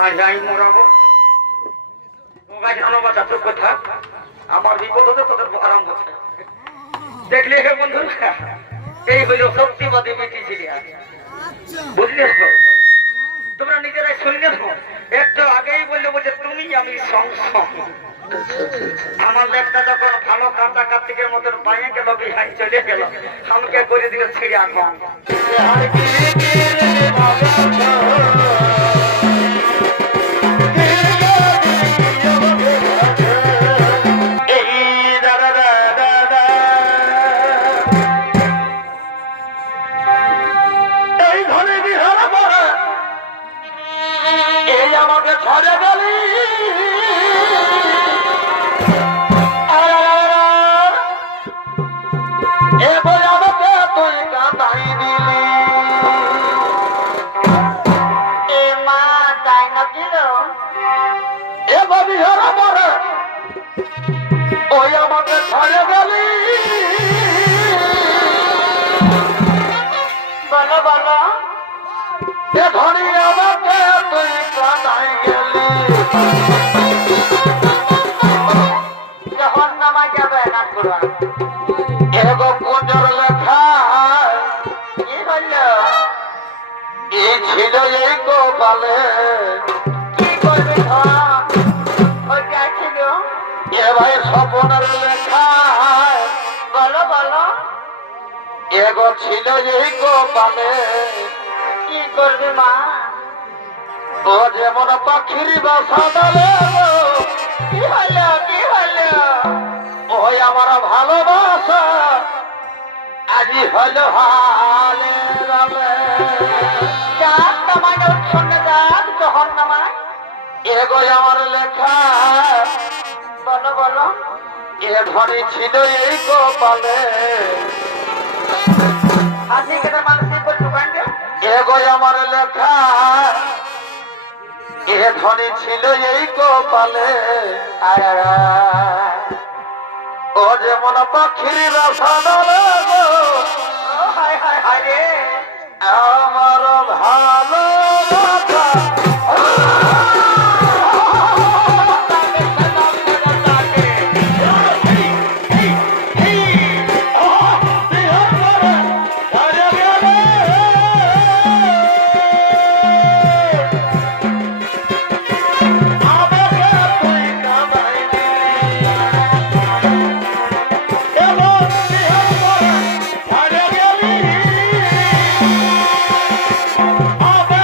যাই মরাবো কথা আমার বিপদ হতে তোদের আরাম হচ্ছে দেখলে হে বন্ধু এই হইল সত্যিবাদী বেটি ছিলিয়া বুঝলে তোমরা নিজেরাই শুনলে তো একটু আগেই বললে বলছে তুমি আমি আমার লেখটা যখন ভালো কাঁচা কার্তিকের মতন পায়ে গেল বিহাই চলে গেল আমাকে করে দিল ছিঁড়ে এখন আমাকে ছড়ে গেলি এবার আমাকে তুই কাঁদাই দিলি এ মা তাই না দিল এবার বিহার আমার ওই আমাকে ছড়ে গেলি বলো বলো এ ধনী আমাকে তুই কাঁদাই গেলি যখন নামা যাবে না করবা এগো কোনটার লেখা কি হইল এই ছিল এই গোপালে কি করবে ওইটা ছিল এ ভাই স্বপনের লেখা বলো বলো এগো ছিল এই গোপালে কি করবে মা ও যেমন পাখির বাসা ডালে কি হলো কি হলো ওই আমার ভালোবাসা আজি হলো হালে রালে যাক নামায় শুনে যাক যখন নামায় এগো আমার লেখা বলো বলো এ ধনী ছিল এই গোপালে হাসি কেটে মানুষের দোকান এগো আমার লেখা এ ধনী ছিল এই গোপালে ও যেমন পাখির বাসা ডালে হায় হায় হায় রে আমার ভালো Oh,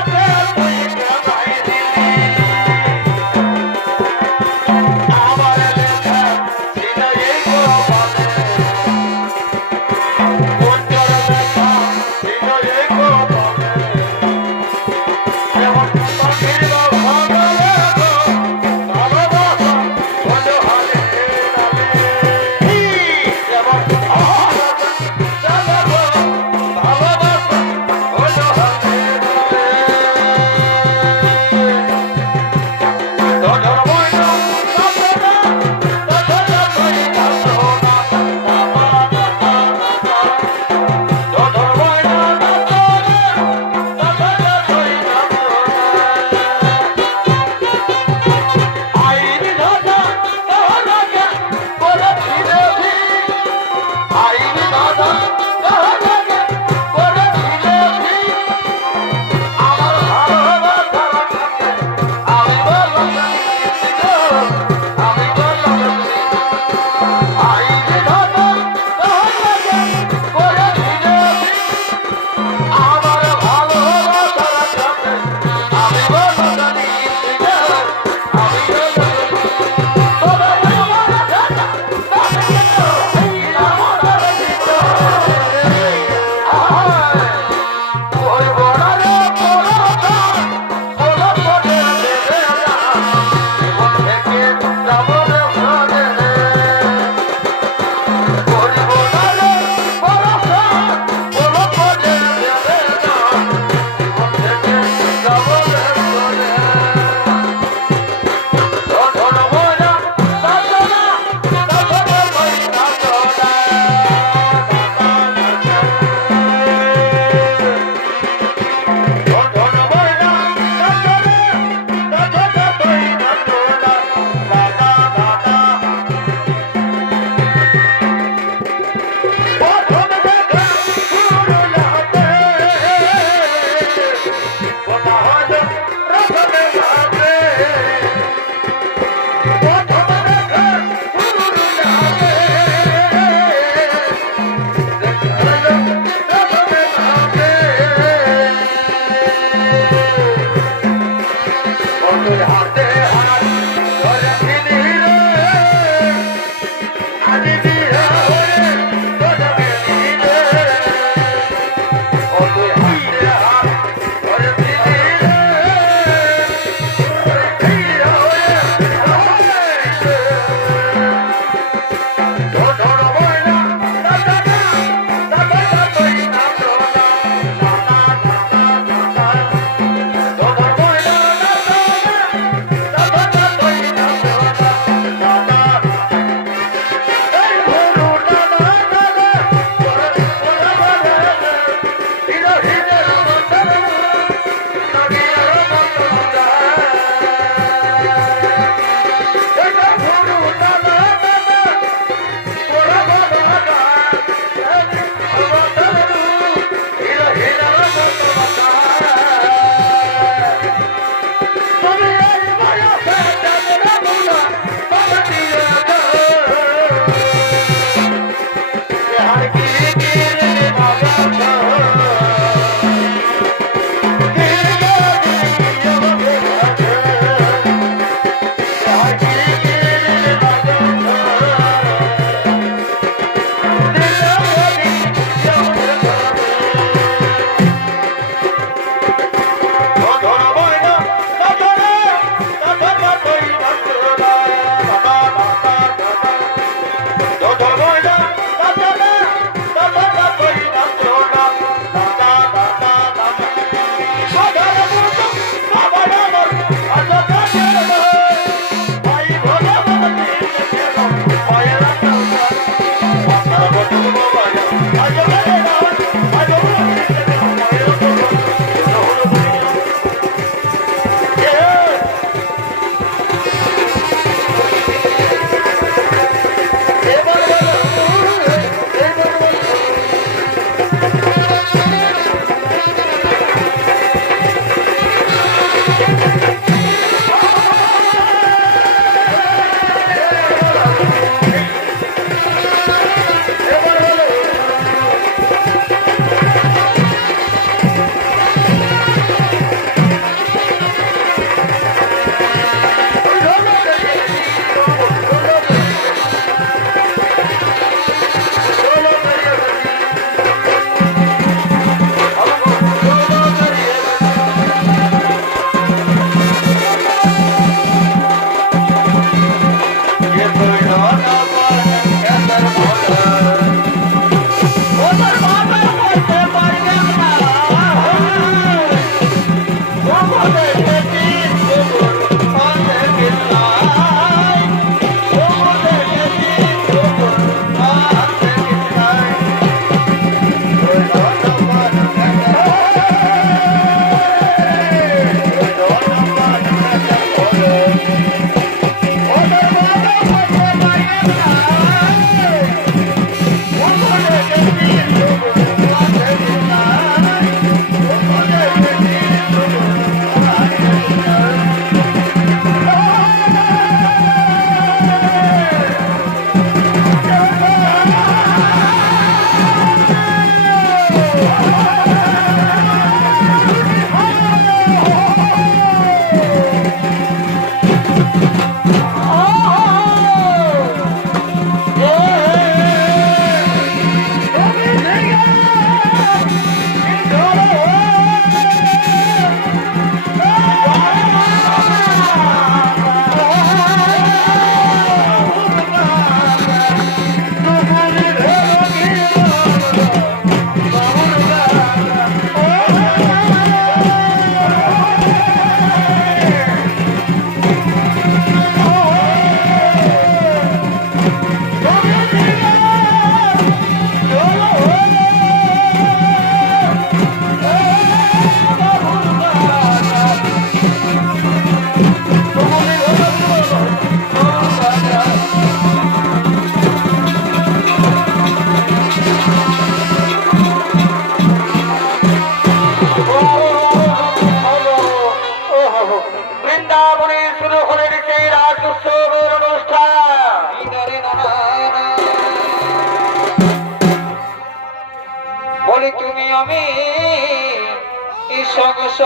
ইসংস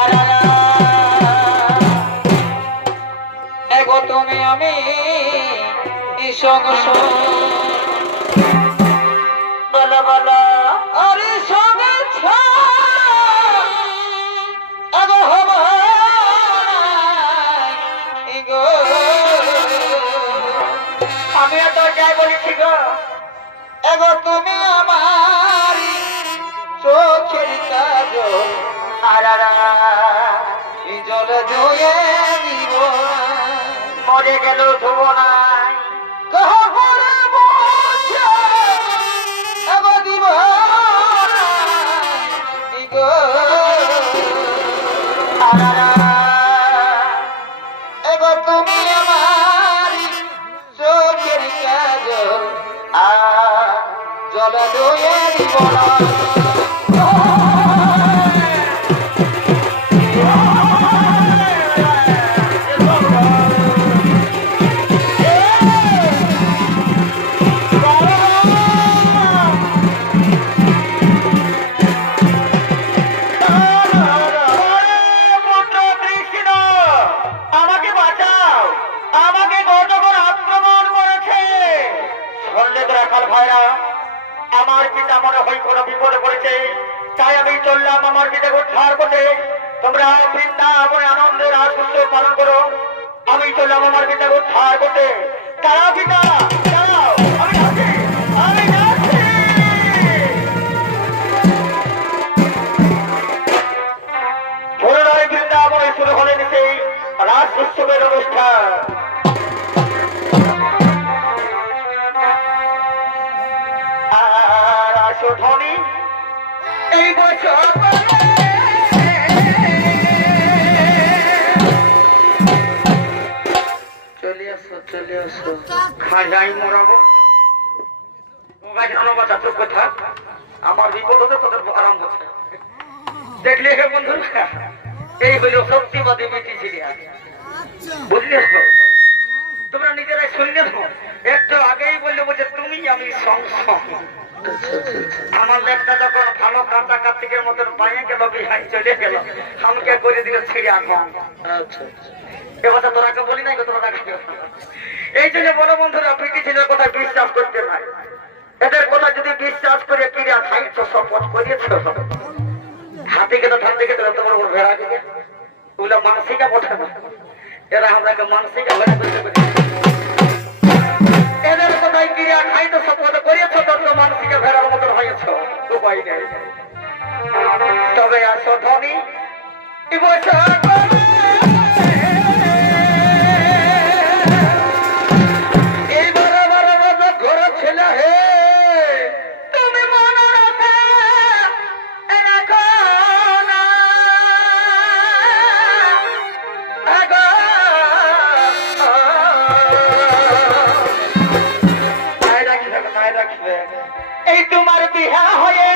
আরা সংসার বলা বলা আরে সংসার আগো হবা গো আমি তো যাই বলেছি গো এগো তুমি আমার চোখের কাজল আর জল ধুয়ে দিব মরে গেল ধুব না দিব এগো তুমি আমার চোখের কাজল জল ধুয়ে দিব না আমার পিতা মনে হয় কোনো বিপদে পড়েছে তাই আমি চললাম আমার পিতাকে উদ্ধার করতে তোমরা বৃন্দাবনে আনন্দের রাস উৎসব পালন করো আমি চললাম আমার পিতাকে উদ্ধার করতে তারা পিতা দাঁড়াও আমি যাচ্ছি আমি যাচ্ছি পুনরায় বৃন্দাবনে শুরু হলেন সেই রাস উৎসবের অনুষ্ঠান ধ্বনি এই বছর চলে আসো খাই মরাবো কথা আমার বিপদ হতে তোদের আরাম হচ্ছে দেখলে হে বন্ধুরা এই হইল সত্যিবাদী মিটি সিরিয়া বুঝলে তোমরা নিজেরাই শুনলে একটু আগেই বললে বলছে তুমি আমি সংসং আমার লেপটা যখন ভালো কাঁচা কার্তিকের মতন পায়ে গেল বিহাই চলে গেল আমাকে করে দিল ছিঁড়ে আনলাম এবছর তোরাকে বলি নাই তোরা এই জন্য বড় বন্ধুরা পিটি ছেলের কথা বিশ্বাস করতে নাই এদের কথা যদি বিশ্বাস করে ক্রিয়া খাইছ শপথ করিয়েছ হাতে গেলে ধান দেখে তোরা তোমার উপর ভেড়া দিকে ওগুলো মানসিকা ওঠে না এরা আমরাকে মানসিকা ভেড়া করতে পারি এদের কোথায় ক্রিয়া খাইত শপথ করিয়েছ তত মানসিকা ভেড়ার মতন হয়েছ উপায় নেই তবে আসো ধনী এই তোমার বিহা হয়ে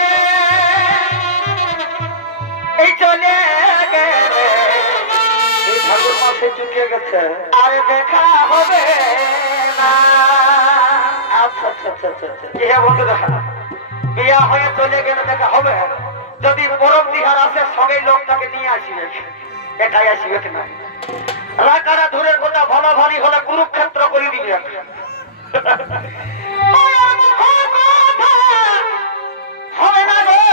এই চলে গেলে এই ঠাকুর মাসে চুকিয়ে গেছে আর দেখা হবে না আচ্ছা আচ্ছা আচ্ছা আচ্ছা বিহা বলতে দেখা বিয়া হয়ে চলে গেলে দেখা হবে যদি পরম বিহার আসে সবাই লোকটাকে নিয়ে আসিবে এটাই আসিবে কিনা রাকারা ধরে গোটা ভালো ভারী হলে কুরুক্ষেত্র করে দিবে হবে না রে